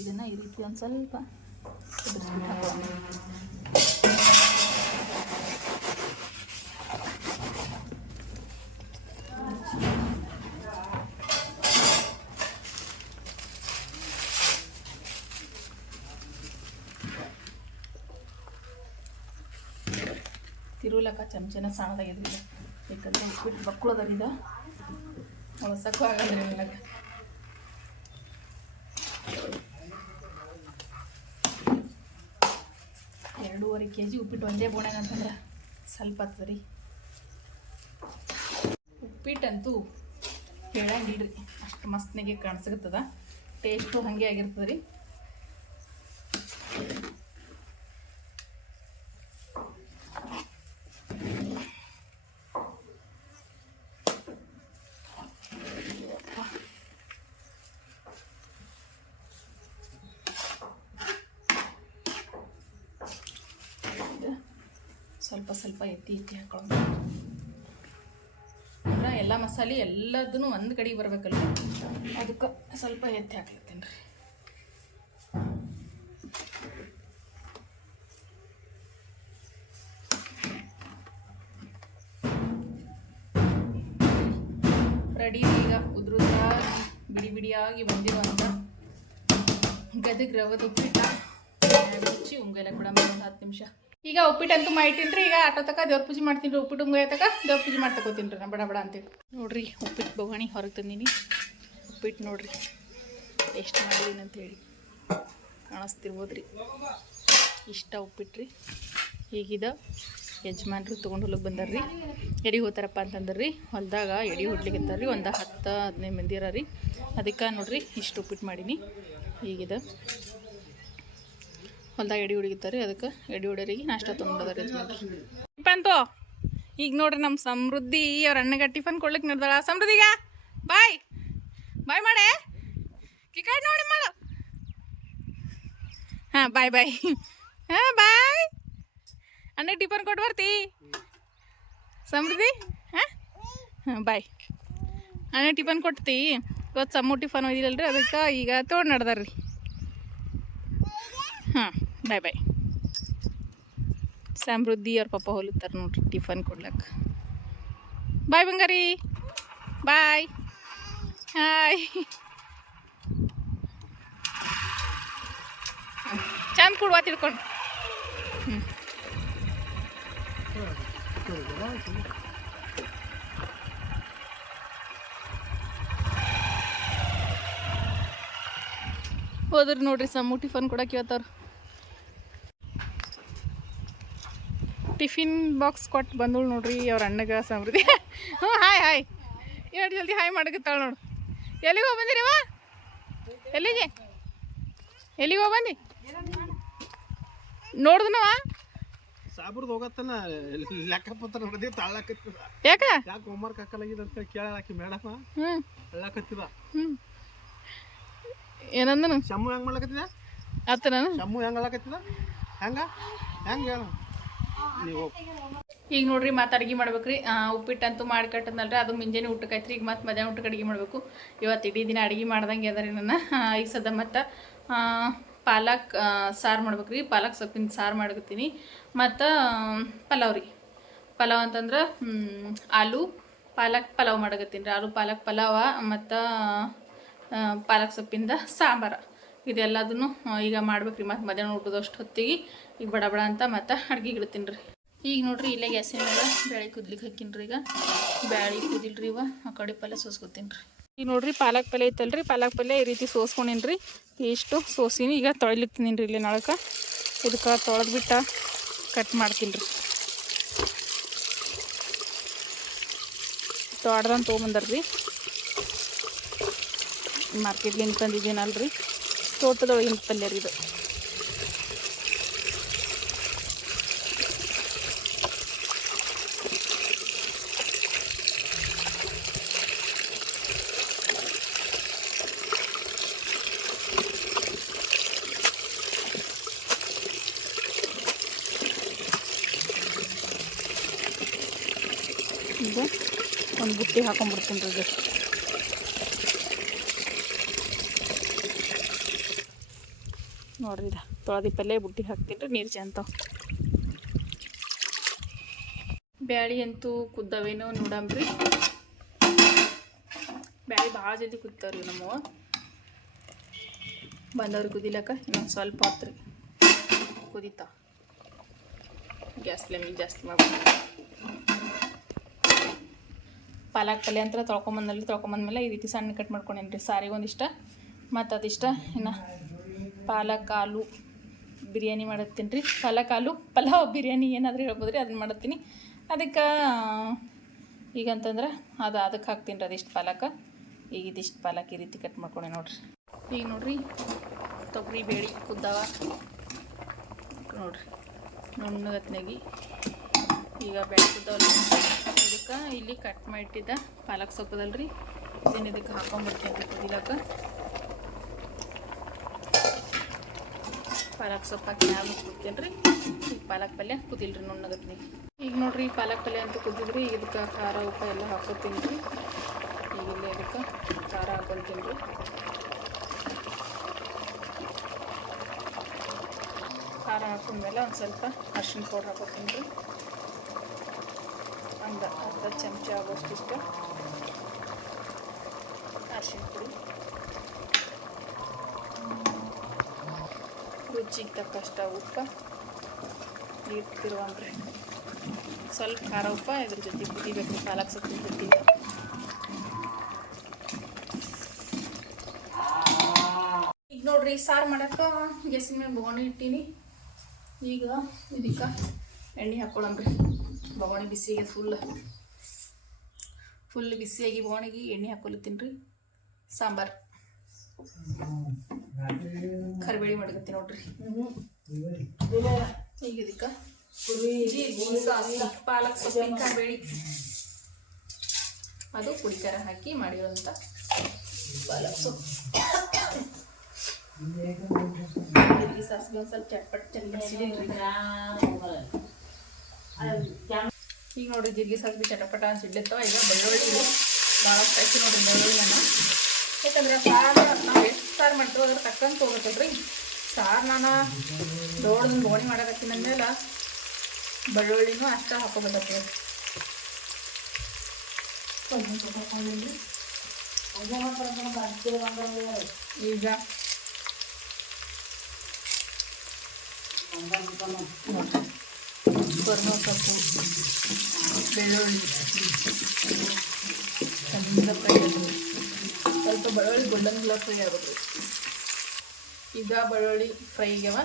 ಇದನ್ನು ಈ ರೀತಿ ಒಂದು ಸ್ವಲ್ಪ ತಿರುಲಕ್ಕ ಚಮಚನ ಸಣ್ಣದಾಗಿದ್ವಿ ಯಾಕಂದ್ರೆ ಉಪ್ಪಿಟ್ಟು ಬಕ್ಕಳೋದ್ರಿಂದ ಹೊಸಕ್ಕೂ ಆಗಂದ್ರೆ ನನಗೆ 2.5 kg ಉಪ್ಪಿಟ್ಟು ಒಂದೇ ಬೋಣಾಗ ಅಂತಂದ್ರೆ ಸ್ವಲ್ಪ ಆಗ್ತದೆ ರೀ. ಉಪ್ಪಿಟ್ಟಂತೂ ಹೇಳಂಗಿಲ್ರಿ, ಅಷ್ಟು ಮಸ್ತ್ನಾಗೆ ಕಾಣಿಸ್ಕತ್ತದ, ಟೇಸ್ಟು ಹಾಗೆ ಆಗಿರ್ತದೆ ರೀ. ಸ್ವಲ್ಪ ಸ್ವಲ್ಪ ಎತ್ತಿ ಹಾಕೊಳ್ಳೋದು ಅಂದ್ರೆ ಎಲ್ಲ ಮಸಾಲೆ ಎಲ್ಲದೂ ಒಂದು ಕಡೆಗೆ ಬರ್ಬೇಕಲ್ಲ, ಅದಕ್ಕೆ ಸ್ವಲ್ಪ ಎತ್ತಿ ಹಾಕ್ಲತ್ತೀನಿ ರೀ. ರೆಡಿ ಈಗ ಉದ್ರುದ್ರಾಗಿ ಬಿಡಿ ಬಿಡಿಯಾಗಿ ಬಂದಿರುವಂಥ ಗದಗ ರವದ ಉಪ್ಪಿಟ್ಟ ಮುಚ್ಚಿ ಉಂಗೆಲ್ಲ ಕೂಡ ಒಂದು 10 ನಿಮಿಷ. ಈಗ ಉಪ್ಪಿಟ್ಟಂತೂ ಮಾಡಿಟ್ಟಿನಿ ರೀ. ಈಗ ಆಟೋ ತಕ ದೇವ್ರ ಪೂಜೆ ಮಾಡ್ತೀನಿ ರೀ. ಉಪ್ಪಿಟ್ಟು ಉಂಗಾಯ ತಕ ದೇವ್ರ ಪೂಜೆ ಮಾಡಿ ತಗೋತೀನಿ ರೀ ನಾ ಬಡ ಅಂತೇಳಿ. ನೋಡಿರಿ ಉಪ್ಪಿಟ್ಟು ಬೋಗಣಿ ಹೊರಗೆ ತಂದೀನಿ. ಉಪ್ಪಿಟ್ಟು ನೋಡಿರಿ ಎಷ್ಟು ಮಾಡಿದೀನಿ ಅಂತೇಳಿ ಕಾಣಿಸ್ತಿರ್ಬೋದು ರೀ. ಇಷ್ಟ ಉಪ್ಪಿಟ್ಟು ರೀ. ಈಗಿದ ಯಜಮಾನ್ರು ತೊಗೊಂಡು ಹೊಲಕ್ಕೆ ಬಂದಾರ್ರಿ. ಎಡಿ ಹೋಗ್ತಾರಪ್ಪ ಅಂತಂದ್ರೆ ರೀ ಹೊಲದಾಗ ಎಡಿ ಹೊಡ್ಲಿಕ್ಕೆ ರೀ. ಒಂದು 10-15 ಮಂದಿ ಇರ ರೀ. ಅದಕ್ಕೆ ನೋಡಿರಿ ಇಷ್ಟು ಉಪ್ಪಿಟ್ಟು ಮಾಡೀನಿ. ಈಗಿದ ಹೊಲ್ದಾಗ ಎಡಿ ಹುಡುಗಿತಾರೆ, ಅದಕ್ಕೆ ಎಡಿ ಹೊಡ್ಯರಿಗೆ ನಾಷ್ಟ ತೊಗೊಂಡದಾರ ಅಂತೂ. ಈಗ ನೋಡ್ರಿ ನಮ್ಮ ಸಮೃದ್ಧಿ ಅವ್ರ ಅಣ್ಣಗೆ ಟಿಫನ್ ಕೊಡ್ಲಿಕ್ಕೆ ನಿರ್ದಾಳ. ಸಮೃದ್ಧಿಗ ಬಾಯ್ ಬಾಯ್ ಮಾಡೆ ಕಿಕಾಡ್ ನೋಡಿ ಮಾಡು. ಹಾಂ ಬಾಯ್ ಬಾಯ್. ಹಾಂ ಬಾಯ್. ಅಣ್ಣ ಟಿಫನ್ ಕೊಟ್ಟು ಬರ್ತಿ ಸಮೃದ್ಧಿ. ಹಾಂ ಬಾಯ್. ಅಣ್ಣ ಟಿಫನ್ ಕೊಡ್ತಿ. ಇವತ್ತು ಸಮ್ಮು ಟಿಫನ್ ಒಯ್ದಿಲ್ಲಲ್ರಿ, ಅದಕ್ಕೆ ಈಗ ತೊಗೊಂಡು ನಡ್ದಾರ್ರಿ. ಹಾಂ ಬಾಯ್ ಬಾಯ್. ಸಮೃದ್ಧಿ ಅವ್ರ ಪಪ್ಪ ಹೊಲಿತಾರೆ ನೋಡ್ರಿ ಟಿಫನ್ ಕೊಡ್ಲಕ್ಕೆ. ಬಾಯ್ ಬಂಗಾರಿ ಬಾಯ್. ಹಾಯ್. ಚಂದ ಕೊಡುವ ತಿಳ್ಕೊಂಡು. ಹೋದ್ರಿ ನೋಡ್ರಿ ಸಮ್ಮು ಟಿಫನ್ ಕೊಡಕ್ಕೆ ಇವತ್ತವ್ರು. ಟಿಫಿನ್ ಬಾಕ್ಸ್ ಕೊಟ್ಟು ಬಂದಳು ನೋಡ್ರಿ ಅವ್ರ ಅಣ್ಣಗೆ ಸಮೃದ್ಧಿ. ಹ್ಞೂ ಹಾಯ್ ಹಾಯ್. ಎರಡು ಜಲ್ದಿ ಹಾಯ್ ಮಾಡಕತ್ತಾಳ ನೋಡು. ಎಲ್ಲಿಗೆ ಹೋಗಿ ಬಂದಿರಿವ? ಎಲ್ಲಿಗೆ ಹೋಗಿ ಬಂದಿ? ನೋಡಿದ್ನವ ಸಾಬ್ರದ್ದು ಹೋಗತ್ತನ ಲೆಕ್ಕಪತ್ರ ನಡೆದಿ ತಾಳಾಕತ್ತಿದ. ಯಾಕೆ ಹೋಮ್ವರ್ಕ್ ಹಾಕಲಾಗಿದೆ ಅಂತ ಕೇಳಾಕಿ ಮೇಡಮ್ ಅಳ್ಳಾಕತ್ತಿದ. ಏನಂದನು? ಶಮ್ಮು ಹೆಂಗೆ ಮಾಡ್ಲಕತ್ತಿದ? ಆತ ನಾನು ಶಮ್ಮು ಹೆಂಗೆ ಅಳ್ಳಾಕತ್ತಿದ? ಹೆಂಗೆ ಹೇಳ ನೀವು. ಈಗ ನೋಡ್ರಿ ಮತ್ತೆ ಅಡುಗೆ ಮಾಡ್ಬೇಕ್ರಿ. ಉಪ್ಪಿಟ್ಟಂತೂ ಮಾಡ್ಕಟ್ಟದ್ನಲ್ರಿ, ಅದು ಮುಂಜಾನೆ ಊಟಕ್ಕೈತ್ರಿ. ಈಗ ಮತ್ತೆ ಮಧ್ಯಾಹ್ನ ಊಟಕ್ಕೆ ಅಡುಗೆ ಮಾಡಬೇಕು. ಇವತ್ತು ಇಡೀ ದಿನ ಅಡುಗೆ ಮಾಡ್ದಂಗೆ ಅದರಿ ನನ್ನ. ಈಗ ಸದ್ದ ಮತ್ತು ಪಾಲಕ್ ಸಾರು ಮಾಡ್ಬೇಕ್ರಿ. ಪಾಲಕ್ ಸೊಪ್ಪಿನ ಸಾರು ಮಾಡಕತ್ತೀನಿ. ಮತ್ತು ಪಲಾವ್ ರೀ. ಪಲಾವ್ ಅಂತಂದ್ರೆ ಆಲೂ ಪಾಲಕ್ ಪಲಾವ್ ಮಾಡಕತ್ತೀನಿ ರೀ. ಆಲೂ ಪಾಲಕ್ ಪಲಾವ ಮತ್ತು ಪಾಲಕ್ ಸೊಪ್ಪಿಂದ ಸಾಂಬಾರು ಇದೆಲ್ಲದನ್ನು ಈಗ ಮಾಡ್ಬೇಕ್ರಿ. ಮತ್ತು ಮಧ್ಯಾಹ್ನ ಊಟದಷ್ಟು ಹೊತ್ತಿಗೆ ಈಗ ಬಡ ಅಂತ ಮತ್ತು ಅಡ್ಗೆ ಇಡ್ತೀನಿ ರೀ. ಈಗ ನೋಡ್ರಿ ಇಲ್ಲೇ ಗ್ಯಾಸಿನ ಮೇಲೆ ಬೇಳೆ ಕುದ್ಲಿಕ್ಕೆ ಹಾಕಿನಿ ರೀ. ಈಗ ಬೇಳೆ ಕುದಿಲ್ರಿ. ಇವ ಆ ಕಡೆ ಪಲ್ಯ ಸೋಸ್ಕೊತೀನಿ ರೀ. ಈಗ ನೋಡ್ರಿ ಪಾಲಕ್ ಪಲ್ಯ ಐತಲ್ರಿ, ಪಾಲಕ್ ಪಲ್ಯ ಈ ರೀತಿ ಸೋಸ್ಕೊಂಡಿನಿ ರೀ. ಇಷ್ಟು ಸೋಸಿನಿ. ಈಗ ತೊಳಿಲಿಕ್ತೀನಿ ರೀ ಇಲ್ಲಿ ನಾಳಕ್ಕೆ. ಇದಕ್ಕೆ ತೊಳೆದ್ಬಿಟ್ಟು ಕಟ್ ಮಾಡ್ತೀನಿ ರೀ. ತೊಡ್ದಂತ ತೊಗೊಂಬಂದಾರ್ರಿ ಮಾರ್ಕೆಟ್ಲಿಂದ ತಂದಿದ್ದೀನಲ್ರಿ. ತೋಟದೊಳಗಿನ ಪಲ್ಯ ರೀ ಇದು. ಇದು ಒಂದು ಬುಟ್ಟಿ ಹಾಕೊಂಡ್ಬಿಡ್ತೀನಿ ರೀ. ಇದು ನೋಡ್ರಿ, ಇದು ತೊಳೆದಿ ಪಲ್ಯ ಬುಟ್ಟಿ ಹಾಕ್ತೀನಿ ರೀ. ನೀರು ಚಂತ ಬ್ಯಾಳಿ ಅಂತೂ ಕುದ್ದವೇನೋ ನೋಡಂಬ್ರಿ. ಬ್ಯಾಳಿ ಭಾಳ ಜಲ್ದಿ ಕುದ್ತಾವ್ರಿ ನಮ್ಮವ. ಬಂದವ್ರಿಗೆ ಕುದಿಲಕ್ಕ ಇನ್ನೊಂದು ಸ್ವಲ್ಪ ಹೊತ್ತು ರೀ ಕುದೀತಾವ. ಗ್ಯಾಸ್ ಫ್ಲೇಮಿಗೆ ಜಾಸ್ತಿ ಮಾಡ್ಬೇಕು. ಪಾಲಕ್ ಪಲ್ಯ ಅಂತ ತೊಳ್ಕೊಂಬಂದ್ಮೇಲೆ ಈ ರೀತಿ ಸಣ್ಣ ಕಟ್ ಮಾಡ್ಕೊಂಡೇನಿ ರೀ. ಸಾರಿಗೆ ಒಂದಿಷ್ಟ ಮತ್ತು ಅದಿಷ್ಟ ಇನ್ನು ಪಾಲಕ್ ಆಲೂ ಬಿರಿಯಾನಿ ಮಾಡತ್ತೀನಿ ರೀ. ಪಾಲಕ್ ಆಲೂ ಪಲಾವ್ ಬಿರಿಯಾನಿ ಏನಾದರೂ ಹೇಳ್ಬೋದು ರೀ, ಅದನ್ನು ಮಾಡತ್ತೀನಿ. ಅದಕ್ಕೆ ಈಗಂತಂದ್ರೆ ಅದಕ್ಕೆ ಹಾಕ್ತೀನಿ ರೀ ಅದಿಷ್ಟು ಪಾಲಕ. ಈಗ ಇದಿಷ್ಟು ಪಾಲಕ್ ಈ ರೀತಿ ಕಟ್ ಮಾಡ್ಕೊಂಡೆ ನೋಡಿರಿ. ಈಗ ನೋಡಿರಿ ತೊಗರಿ ಬೇಳೆ ಕುದ್ದಾವ ನೋಡಿರಿ ನುಣ್ಣಗತ್ನಾಗಿ. ಈಗ ಬೇಳೆ ಕುದ್ದಾವಲ್ಲ, ಇದಕ್ಕೆ ಇಲ್ಲಿ ಕಟ್ ಮಾಡಿಟ್ಟಿದ್ದ ಪಾಲಕ್ ಸೊಪ್ಪದಲ್ಲ ರೀ, ಇದನ್ನು ಇದಕ್ಕೆ ಹಾಕೊಂಡ್ಬಿಡ್ತೀನಿ ರೀ ಕುದಿಲಕ್ಕ. ಪಾಲಕ್ ಸೊಪ್ಪು ಹಾಕಿ ಮ್ಯಾಲ ಕುದ್ತೀನಿ ರೀ. ಈಗ ಪಾಲಕ್ ಪಲ್ಯ ಕುದಿಲ್ರಿ ನುಣ್ಣಗತ್ನಾಗಿ. ಈಗ ನೋಡಿರಿ ಪಾಲಕ್ ಪಲ್ಯ ಅಂತ ಕುದಿದ್ರಿ. ಇದಕ್ಕೆ ಖಾರ ಉಪ್ಪು ಎಲ್ಲ ಹಾಕೋತೀನಿ ರೀ. ಈಗ ಇಲ್ಲಿ ಅದಕ್ಕೆ ಖಾರ ಹಾಕೊತೀನಿ ರೀ. ಖಾರ ಹಾಕೊಂಡ್ಮೇಲೆ ಒಂದು ಸ್ವಲ್ಪ ಅರ್ಶಿಣ ಪೌಡ್ರ್ ಹಾಕೋತೀನಿ ರೀ. ಒಂದು ಅರ್ಧ ಚಮಚ ಆಗೋಷ್ಟು ಇಷ್ಟ ಅರ್ಶಿಣ ಪುಡಿ, ರುಚಿಗೆ ತಕ್ಕಷ್ಟ ಉಪ್ಪು ಇಟ್ಟಿರುವಂತ್ರಿ. ಸ್ವಲ್ಪ ಖಾರ ಉಪ್ಪು ಇದ್ರ ಜೊತೆ ಕುದಿಬೇಕು ಪಾಲಕ್ ಸೊಪ್ಪಿನ ಜೊತೆ. ಈಗ ನೋಡ್ರಿ ಸಾರು ಮಾಡಕ್ಕೆ ಗ್ಯಾಸಿನ ಮೇಲೆ ಬೊಗಣಿ ಇಟ್ಟೀನಿ. ಈಗ ಇದಕ್ಕೆ ಎಣ್ಣೆ ಹಾಕ್ಕೊಳ್ಳೋಣ್ರಿ. ಬೊಗಣಿ ಬಿಸಿಗೆ ಫುಲ್ ಬಿಸಿಯಾಗಿ ಬೊಗಣಿಗೆ ಎಣ್ಣೆ ಹಾಕೊಳ್ತೀನಿ ರೀ. ಸಾಂಬಾರು ಕರಿಬೇಳಿ ಮಾಡಕತ್ತೀನಿ ನೋಡ್ರಿ. ಈಗ ಇದಕ್ಕೆ ಪಾಲಕ್ ಸೊಪ್ಪಿನ ಕರಿಬೇಳಿ ಅದು ಪುಡಿಕಾರ ಹಾಕಿ ಮಾಡಿರೋಂಥ ಪಾಲಕ್ ಸೊಪ್ಪು. ಜೀರಿಗೆ ಸಾಸಿವೆ ಒಂದು ಸ್ವಲ್ಪ ಚಟ್ಪಟ್ ಚೆನ್ನಾಗಿ. ಈಗ ನೋಡ್ರಿ ಜೀರಿಗೆ ಸಾಸಿವೆ ಚಟಪಟ ಸಿಡ್ಲಿತ್ತವ. ಈಗ ಬೆಳ್ಳುಳ್ಳಿ ಭಾಳಷ್ಟು ಹಾಕಿ ನೋಡ್ರಿ ಬೆಳ್ಳುಳ್ಳಿನ. ಯಾಕಂದ್ರೆ ಸಾರು ನಾವು ಎಷ್ಟು ಸಾರು ಮಾಡ್ತೀವೋ ಅದ್ರ ತಕ್ಕಂತ ಹೋಗ್ಬೇಕಲ್ರಿ. ಸಾರು ನಾನು ದೊಡ್ಡದೊಂದು ಬೋಣಿ ಮಾಡಕತ್ತೀನಿ ಅಂದಮೇಲೆ ಬೆಳ್ಳುಳ್ಳಿನೂ ಅಷ್ಟೇ ಹಾಕೋಬೇಕತ್ತೀವಿ. ಈಗ ಕೊರ್ನೋ ಸೊಪ್ಪು, ಬೆಳ್ಳುಳ್ಳಿ ಚಂದ ಫ್ರೈ ಆಗೋದು. ಸ್ವಲ್ಪ ಬೆಳ್ಳುಳ್ಳಿ ಗೋಲ್ಡನ್ ಕಲರ್ ಫ್ರೈ ಆಗೋದು. ಈಗ ಬೆಳ್ಳುಳ್ಳಿ ಫ್ರೈ ಆಗ್ಯಾವ.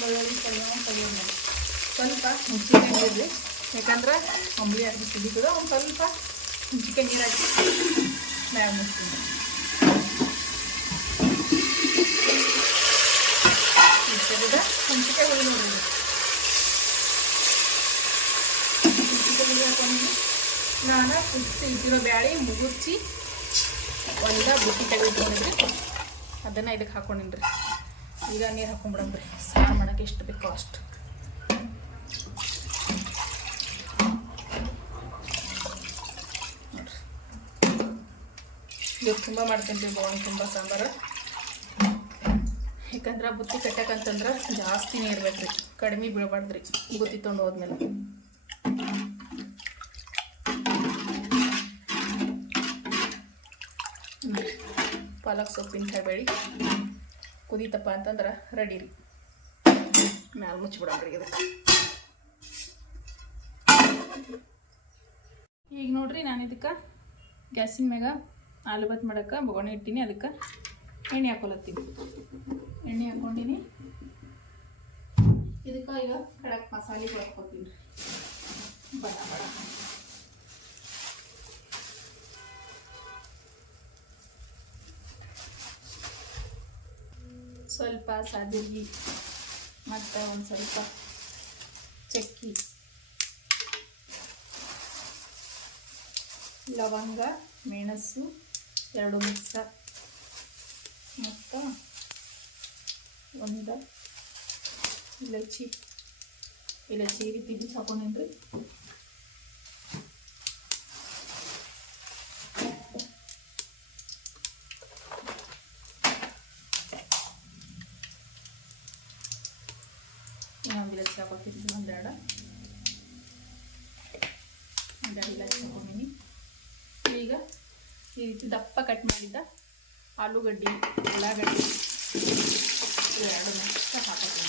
ಬೆಳ್ಳುಳ್ಳಿ ಸ್ವಲ್ಪ ಹುಂಚಿಕಾಯಿ ನೀರು ರೀ. ಯಾಕಂದ್ರೆ ಅಂಬಲಿ ಹಾಕಿ ಸಿಡಿತದ. ಒಂದು ಸ್ವಲ್ಪ ಹುಂಚಿಕಾಯಿ ನೀರು ಹಾಕಿ ಮ್ಯಾಗ ಮುಚ್ತೀನಿ. ಹುಂಚಿಕಾಯಿ ಹುಳಿ ನೋಡ್ರಿ. ಹುಂಚಿಕಾಯಿ ಹುಳಿ ಹಾಕೊಂಡು ನಾನು ಕುದಿಸಿ ಇಟ್ಟಿರೋ ಬ್ಯಾಳಿ ಮುಗುರ್ಚಿ ಒಂದು ಬುಟ್ಟಿ ತೆಗೆದಿಟ್ಕೊಂಡಿದ್ರಿ. ಅದನ್ನು ಇದಕ್ಕೆ ಹಾಕೊಂಡಿನ್ರಿ. ಈಗ ನೀರು ಹಾಕೊಂಡ್ಬಿಡಂಬ್ರಿ. ಸಾರು ಮಾಡೋಕೆ ಎಷ್ಟು ಬೇಕೋ ಅಷ್ಟು. ನೋಡ್ರಿ ಇದು ತುಂಬ ಮಾಡ್ತೀನಿ ರೀ ಬೋಣಿ ತುಂಬ ಸಾಂಬಾರು. ಯಾಕಂದ್ರೆ ಬುತ್ತಿ ಕಟ್ಟಕ್ಕಂತಂದ್ರೆ ಜಾಸ್ತಿ ನೀರು ಬೇಕ್ರಿ, ಕಡಿಮೆ ಬೀಳ್ಬಾರ್ದ್ರಿ ಬುತ್ತಿ ತೊಗೊಂಡು ಹೋದ್ಮೇಲೆ. ಪಾಲಕ್ ಸೊಪ್ಪಿನ ಕರಿಬೇಳಿ ಕುದೀತಪ್ಪ ಅಂತಂದ್ರೆ ರೆಡಿ ರೀ. ಮ್ಯಾಲ ಮುಚ್ಚಿಬಿಡಮ್ರಿ ಇದಕ್ಕೆ. ಈಗ ನೋಡ್ರಿ ನಾನು ಇದಕ್ಕೆ ಗ್ಯಾಸಿನ ಮ್ಯಾಗ ಆಲೂಬತ್ ಮಾಡೋಕೆ ಬೊಗಣೆ ಇಟ್ಟೀನಿ. ಅದಕ್ಕೆ ಎಣ್ಣೆ ಹಾಕೊಳತ್ತೀನಿ. ಎಣ್ಣೆ ಹಾಕ್ಕೊಂಡಿನಿ. ಇದಕ್ಕೆ ಈಗ ಕಡಕ್ ಮಸಾಲೆ ಹಾಕ್ಕೊತೀನಿ ರೀ. ಬಡ ಬಡ ಸ್ವಲ್ಪ ಸಾಜೀರಿಗೆ ಮತ್ತು ಒಂದು ಸ್ವಲ್ಪ ಚಕ್ಕಿ, ಲವಂಗ, ಮೆಣಸು 2 ಮಿಕ್ಸ ಮತ್ತು ಒಂದು ಇಲಚಿ ಈ ರೀತಿ ಬಿಸಿ ಹಾಕೊಂಡೇನ್ರಿ. ಇನ್ನೊಂದು ಇಲಚಿ ಹಾಕೋತಿದ್ವಿ. ಒಂದೆರಡು ಇಲಚಿ ಹಾಕೊಂಡಿನಿ. ಈಗ ಈ ರೀತಿ ದಪ್ಪ ಕಟ್ ಮಾಡಿದ್ದ ಆಲೂಗಡ್ಡೆ, ಉಳ್ಳಾಗಡ್ಡಿ ಇವೆರಡನ್ನೂ ಹಾಕೋತೀನಿ.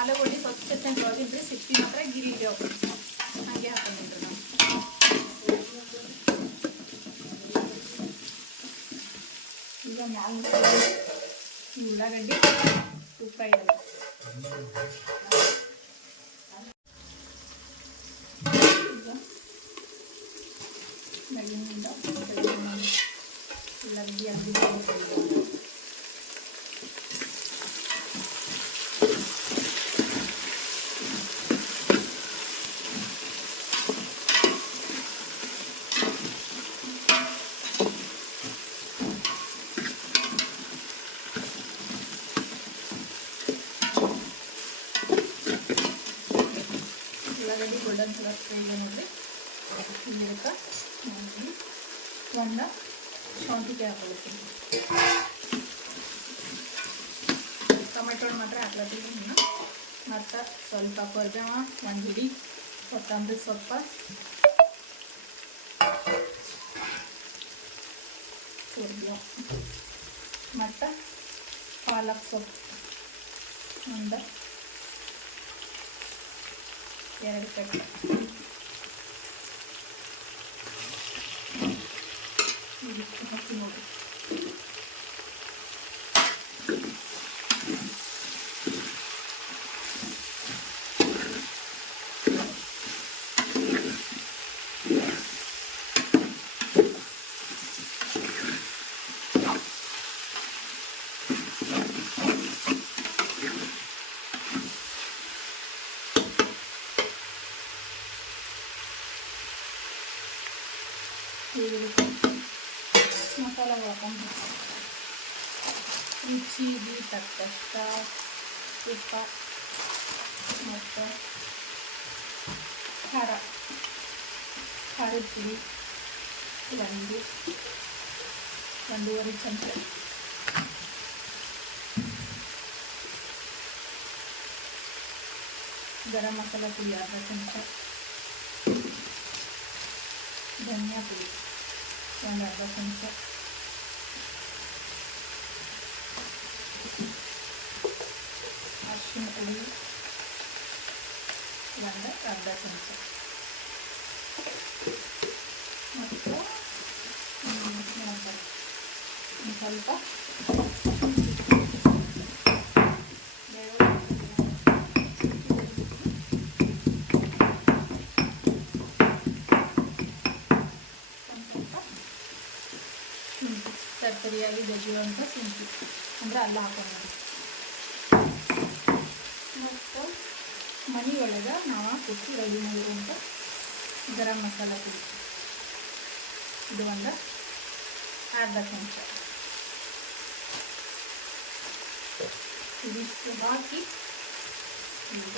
ಆಲೂಗಡ್ಡೆ ಸ್ವಚ್ಛ ತೊಳೆದಿದ್ರಿ, ಸಿಪ್ಪಿ ಮಾತ್ರ ಗಿರಿದೇವು ಹಾಗೆ ಹಾಕೊಂಡಿದ್ರಿ ನಾವು. ಈಗ ಮ್ಯಾಲ ಈ ಉಳ್ಳಾಗಡ್ಡಿ ಫ್ರೈ ಇದೆ. ಈಗ ಬೆಳ್ಳುಳ್ಳಿಯಿಂದ ಉಳ್ಳಾಗಡ್ಡಿ ಹಾಕಿ ಉಳ್ಳಾಗಡ್ಡಿ ಗೋಲ್ಡನ್ ಕಲರ್ ಫ್ರೈ ಇದೆ ನೋಡಿರಿ. ಇದಕ್ಕೆ ಒಂದು ಶೌಂಠಿಗೆ ಹಾಕೊಳ್ತೀನಿ. ಟೊಮೆಟೊ ಮಾತ್ರ ಹಾಕ್ಲತ್ತೀನಿ ಇನ್ನು. ಮತ್ತು ಸ್ವಲ್ಪ ಕೊರ್ಬೇವ, ಒಂದು ಹಿಡಿ ಕೊತ್ತಂಬರಿ ಸೊಪ್ಪು, ಕೊರ್ಬೇವ ಮತ್ತು ಪಾಲಕ್ ಸೊಪ್ಪು ಒಂದು 2 ಕಟ್ಟು. ಇದಿಷ್ಟು ಹಾಕಿ ನೋಡಿ. ಮಸಾಲ ಹಾಕೊಂಡು ರುಚಿಗೆ ತಕ್ಕಷ್ಟ ಉಪ್ಪ ಮತ್ತು ಖಾರದ ಪುಡಿ 1-1.5 ಚಮಚ, ಗರಂ ಮಸಾಲ ಪುಡಿ 1/2 ಚಮಚ, ಧನಿಯಾ ಪುಡಿ 1/2 ಚಮಚ, ಅರಿಶಿನ ಪುಡಿ 1/2 ಚಮಚ ಮತ್ತು ಸ್ವಲ್ಪ ತರ್ತರಿಯಾಗಿ ಜಜ್ಜಿರುವಂಥ ಶುಂಠಿ ಅಂದರೆ ಅಲ್ಲ ಹಾಕೊಂಡು. ಮತ್ತು ಮನೆಯೊಳಗೆ ನಾವು ಕುಟ್ಟಿ ರೆಡಿ ಮಾಡಿರುವಂಥ ಗರಂ ಮಸಾಲ ಪುಡಿ ಇದು 1/2 ಚಮಚ. ಇದಿಷ್ಟು ಹಾಕಿ ಈಗ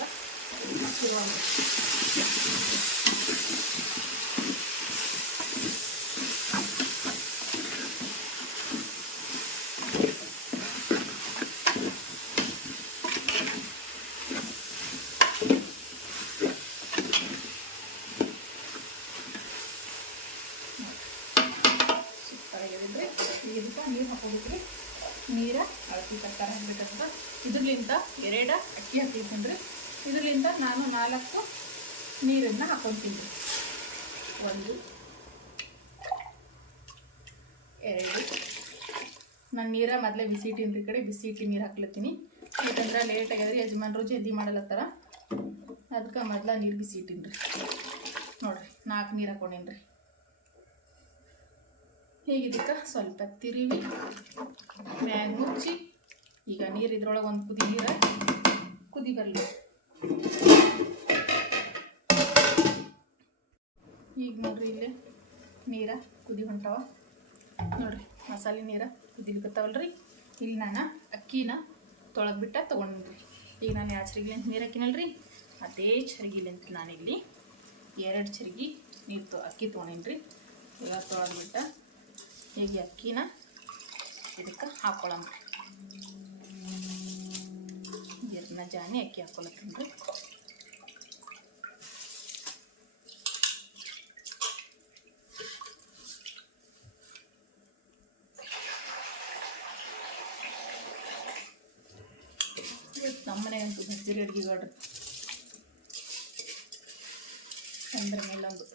ಶುರುವಾಗಿ ಇದಕ್ಕೆ ನೀರು ಹಾಕೋಬೇಕ್ರಿ. ನೀರು ಅಳತಿ ಪ್ರಕಾರ ಹಾಕ್ಬೇಕಂತ. ಇದ್ರಲಿಂದ 2 ಅಕ್ಕಿ ಹಾಕಿದ್ದೀನಿ ರೀ. ಇದರಿಂದ ನಾನು 4 ನೀರನ್ನು ಹಾಕೊತೀನಿ. 1 2 ನಾನು ನೀರ ಮೊದಲೇ ಬಿಸಿ ಇಟ್ಟಿನಿ ರೀ. ಕಡೆ ಬಿಸಿ ಇಟ್ಟು ನೀರು ಹಾಕ್ಲತ್ತೀನಿ. ಯಾಕಂದ್ರೆ ಲೇಟ್ ಆಗ್ಯದ್ರಿ, ಯಜಮಾನ್ರು ಜಲ್ದಿ ಮಾಡಲತ್ತಾರ. ಅದಕ್ಕೆ ಮೊದಲ ನೀರು ಬಿಸಿ ಇಟ್ಟಿನಿ ರೀ. ನೋಡಿರಿ 4 ನೀರು ಹಾಕೊಂಡೇನಿ ರೀ. ಹೀಗಿದ್ದಕ್ಕೆ ಸ್ವಲ್ಪ ತಿರುವಿ ಮ್ಯಾಗ ಮುಚ್ಚಿ ಈಗ ನೀರು ಇದ್ರೊಳಗೆ ಒಂದು ಕುದಿ ಬರಲಿ. ಈಗ ನೋಡ್ರಿ ಇಲ್ಲೇ ನೀರ ಕುದಿ ಹೊಂಟವ ನೋಡ್ರಿ. ಮಸಾಲೆ ನೀರು ಕುದಿಲಿಕತ್ತಾವಲ್ರಿ. ಇಲ್ಲಿ ನಾನು ಅಕ್ಕಿನ ತೊಳೆದ್ಬಿಟ್ಟ ತೊಗೊಂಡ್ರಿ. ಈಗ ನಾನು 2 ಚರಿಗೆ ಅಂತ ನೀರು ಹಾಕಿನಲ್ರಿ, ಅದೇ ಚರಿಗಿಲಿಂತ ನಾನಿಲ್ಲಿ 2 ಚರಿಗೆ ನೀರು ಅಕ್ಕಿ ತೊಗೊಂಡೇನ್ರಿ. ಈಗ ತೊಳೆದ್ಬಿಟ್ಟ ಹೀಗೆ ಅಕ್ಕಿನ ಇದಕ್ಕೆ ಹಾಕೊಳ್ಳೋಣ. ಇದನ್ನ ಸಣ್ಣ ಜಾನಿ ಅಕ್ಕಿ ಹಾಕೊಳತ್ತೀನಿ. ನಮ್ಮ ಮನೆಗಂತೂ ಭರ್ಜರಿ ಅಡುಗೆ ನೋಡ್ರಿ, ಒಂದ್ರ ಮೇಲೊಂದು.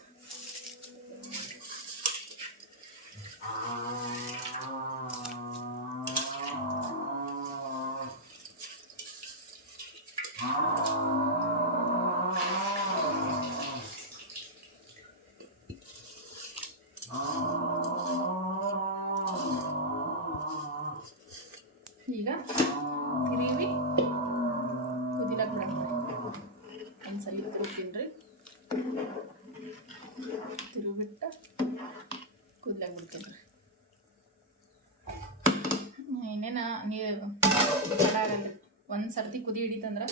ಈಗ ತಿರುವಿ ಕುದಿಲಾಕ ಬಿಡೋಣ. ಒಂದು ಸಲ ತಿರುಗ್ತೀನಿ ರೀ, ತಿರುಗಿಬಿಟ್ಟು ಕುದಿಲಾಕ ಬಿಡ್ತೀನಿ ರೀ. ಇನ್ನೇನು ನೀರು ತಡ ಆಗಲ್ಲ, ಒಂದು ಸರ್ತಿ ಕುದಿ ಹಿಡಿತಂದ್ರೆ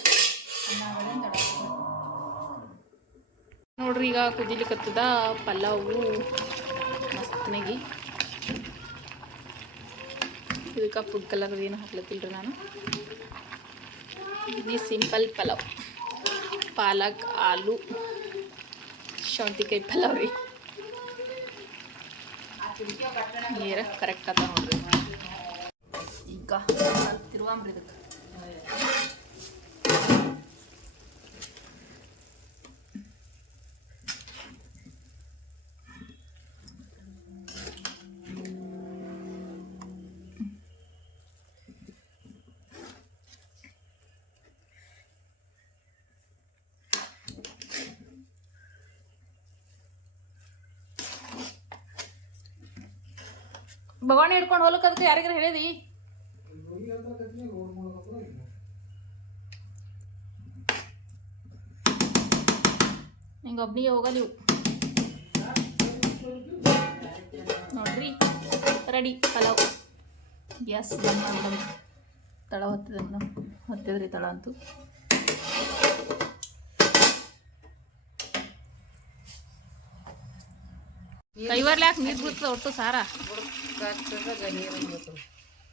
ಅನ್ನ ಆಗಲ್ಲ ತಡ ಆಗಲ್ಲ ನೋಡ್ರಿ. ಈಗ ಕುದಿಲಿಕ್ಕತ್ತದ ಪಲಾವು ಮಸ್ತ್ನಾಗಿ. ಇದಕ್ಕೆ ಫುಡ್ ಕಲರ್ ಏನು ಹಾಕ್ಲತ್ತಿಲ್ರಿ ನಾನು. ಇದು ಸಿಂಪಲ್ ಪಲಾವ್, ಪಾಲಕ್ ಆಲೂ ಶೌಂತಿಕಾಯಿ ಪಲಾವ್ ರೀ. ನೀರ ಕರೆಕ್ಟ್ ಅದ ನೋಡ್ರಿ. ಈಗ ತಿರುವಾಮ್ರಿ ಇದಕ್ಕೆ. ಭವಾನಿ ಹಿಡ್ಕೊಂಡು ಹೋಲಕ್ಕೆ ಅದಕ್ಕೆ ಯಾರಿಗಾರ ಹೇಳಿದಿ? ಹಿಂಗೆ ಒಬ್ನಿಗೆ ಹೋಗಲ್ಲ ಇವು ನೋಡ್ರಿ. ರೆಡಿ ಪಲಾವ್. ಗ್ಯಾಸ್ ಬಂದ್ ಮಾಡ್ಕೊಂಡು ತಳ ಹೊತ್ತಿದ್ರಿ ತಳ ಅಂತೂ. ಕೈವರ್ಲಿ ಯಾಕೆ ನೀರು ಬಿಡ್ತದ ಒಟ್ಟು ಸಾರ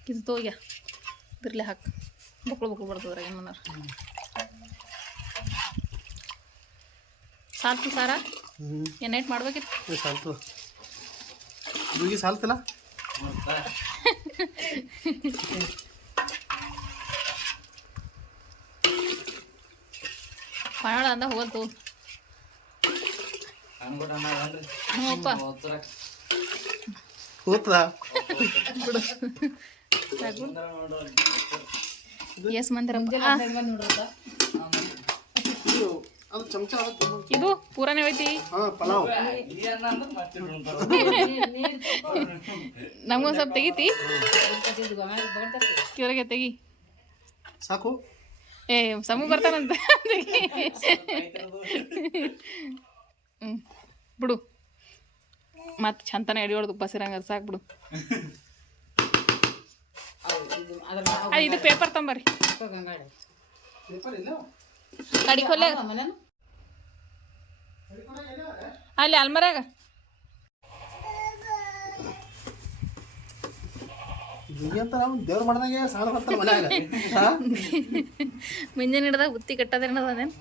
ಕಿತ್ತು ಹೋಗ್ಯ ಇದ್ರಲ್ಲೇ ಹಾಕಿ ಬಕ್ಳು ಬರ್ತದ್ರ ಏನಾರ ಸಾಲ್ತು ಸಾರ ಏನಾಯ್ತು ಮಾಡ್ಬೇಕಿತ್ತು. ಸಾಲ್ತು ಸಾಲ್ತಲ್ಲ ಮಾಡಾಳ ಅಂದ ಹೋಗಲ್ತು. ಹ್ಞೂಪ್ಪ ಎಸ್ ಮಂದಿರ ಇದು ಪೂರಾನೇ ಐತಿ. ನಮಗೊಂದು ಸ್ವಲ್ಪ ತೆಗಿತಿ ಕೆಳಗೆ ತೆಗಿ ಸಾಕು. ಏ ಸಮೂ ಬರ್ತಾನಂತ ಬಿಡು. ಮತ್ತೆ ಚಂತನ ಎಡಿ ಹೊಡೆದು ಬಸಿರಂಗ ಸಾಕು ಬಿಡು. ಇದು ಪೇಪರ್ ತಂಬರಿ ಕಡಿ ಕೊಲ್ಲ ಅಲ್ಲಿ ಅಲ್ಮರಾಗ. ಮುಂಜಾನೆ ಹಿಡ್ದಾಗ ಬುತ್ತಿ ಕಟ್ಟೋದೇನದೇನು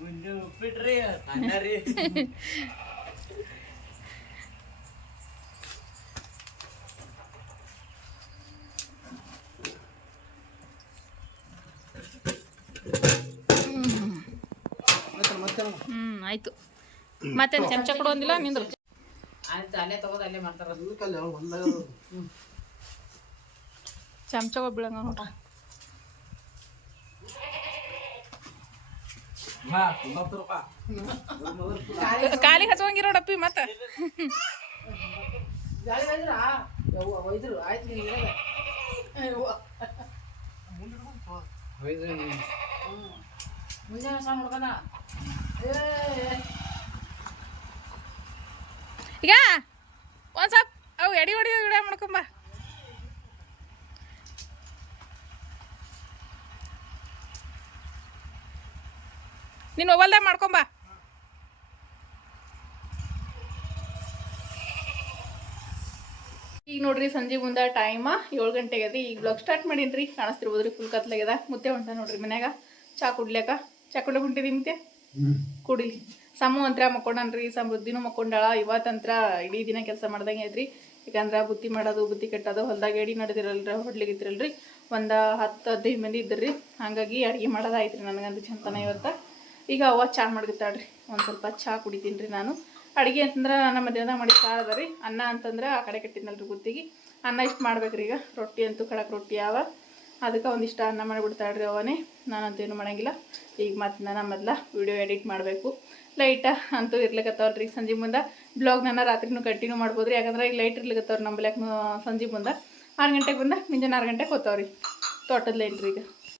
ಆಯ್ತು. ಮತ್ತೇನು ಚಮಚ ಕೊಡೋದಿಲ್ಲ ನಿಂದ್ರು. ಚಮಚ ಬೀಳಂಗ ನೋಡ್ರಿ. ಕಾಲಿಗೆ ಹಚ್ಕೊಂಗಿರೋಡಪ್ಪಿ ಮತ್ತ ಈಗ ಒಂದ್ ಸ್ವಲ್ಪ ಅವು ಎಡಿ ಹೊಡಿ ವಿಡಿಯೋ ಮಾಡ್ಕೊಂಬ. ನೀನು ಮೊಬೈಲ್ದಾಗ ಮಾಡ್ಕೊಂಬ. ಈಗ ನೋಡ್ರಿ ಸಂಜೆ ಮುಂದೆ ಟೈಮ 7 ಗಂಟೆಗೆ ಅದ. ಈಗ ಬ್ಲಾಗ್ ಸ್ಟಾರ್ಟ್ ಮಾಡೀನಿ. ಕಾಣಿಸ್ತಿರ್ಬೋದ್ರಿ ಫುಲ್ ಕತ್ಲಾಗ್ಯದ. ಮುತ್ತೆ ಹೊಂಟ ನೋಡ್ರಿ ಮನ್ಯಾಗ. ಚಾ ಕುಡ್ಲಿಕ್ಕ ಚಾ ಕುಡ್ಲಿಕ್ಕೆ ಹೊಂಟಿದಿ ಮತ್ತೆ ಕುಡಿಲಿ. ಸಮು ಅಂತ್ರ ಮಕ್ಕೊಂಡನ್ರಿ, ಸಮೃದ್ಧಿನೂ ಮಕ್ಕೊಂಡಾಳ. ಇವತ್ತಂತ್ರ ಇಡೀ ದಿನ ಕೆಲಸ ಮಾಡ್ದಂಗೆ ಐತ್ರಿ. ಯಾಕಂದ್ರೆ ಬುತ್ತಿ ಮಾಡೋದು, ಬುತ್ತಿ ಕಟ್ಟೋದು, ಹೊಲ್ದಾಗ ಎಡಿ ನಡೆದಿರಲ್ರಿ, ಹೊಡ್ಲಿಗಿದ್ರಲ್ರಿ. ಒಂದು 10-15 ಮಂದಿ ಇದ್ರಿ. ಹಾಗಾಗಿ ಅಡುಗೆ ಮಾಡೋದಾಯ್ತು ರೀ ನನಗಂತೂ ಚಂತನ ಇವತ್ತು. ಈಗ ಅವ್ವ ಚಾ ಮಾಡ್ಗಿತ್ತಾಳ್ರಿ, ಒಂದು ಸ್ವಲ್ಪ ಚಾ ಕುಡಿತೀನಿ ರೀ ನಾನು. ಅಡುಗೆ ಅಂತಂದ್ರೆ ನಮ್ಮ ಮಧ್ಯಾಹ್ನ ಮಾಡಿ ಸಾರು ಅದ ರೀ. ಅನ್ನ ಅಂತಂದ್ರೆ ಆ ಕಡೆ ಕಟ್ಟಿದ್ನಲ್ರಿ ಬುತ್ತಿಗೆ. ಅನ್ನ ಇಷ್ಟು ಮಾಡ್ಬೇಕ್ರಿ. ಈಗ ರೊಟ್ಟಿ ಅಂತೂ ಖಡಕ್ ರೊಟ್ಟಿ ಯಾವ, ಅದಕ್ಕೆ ಒಂದಿಷ್ಟು ಅನ್ನ ಮಾಡಿಬಿಡ್ತಾಳ್ರಿ ಅವನೇ. ನಾನಂತೇನು ಮಾಡೋಂಗಿಲ್ಲ. ಈಗ ಮತ್ತೆ ನಾನು ಮೊದಲ ವೀಡಿಯೋ ಎಡಿಟ್ ಮಾಡಬೇಕು. ಲೈಟ ಅಂತೂ ಇರ್ಲಿಕ್ಕತ್ತವ್ರಿ ಸಂಜೆ ಮುಂದೆ. ಬ್ಲಾಗ್ ನಾನು ರಾತ್ರಿನೂ ಕಂಟಿನ್ಯೂ ಮಾಡ್ಬೋದು ರೀ. ಯಾಕಂದ್ರೆ ಈಗ ಲೈಟ್ ಇರ್ಲಿಕ್ಕತ್ತವ್ರಿ ನಮ್ಮ ಸಂಜೆ ಮುಂದೆ 6 ಗಂಟೆಗೆ ಬಂದ ಮುಂಜಾನೆ 6 ಗಂಟೆಗೆ ಹೋಗ್ತಾವ್ರಿ ತೋಟದ ಲೈಟ್ ರೀ. ಈಗ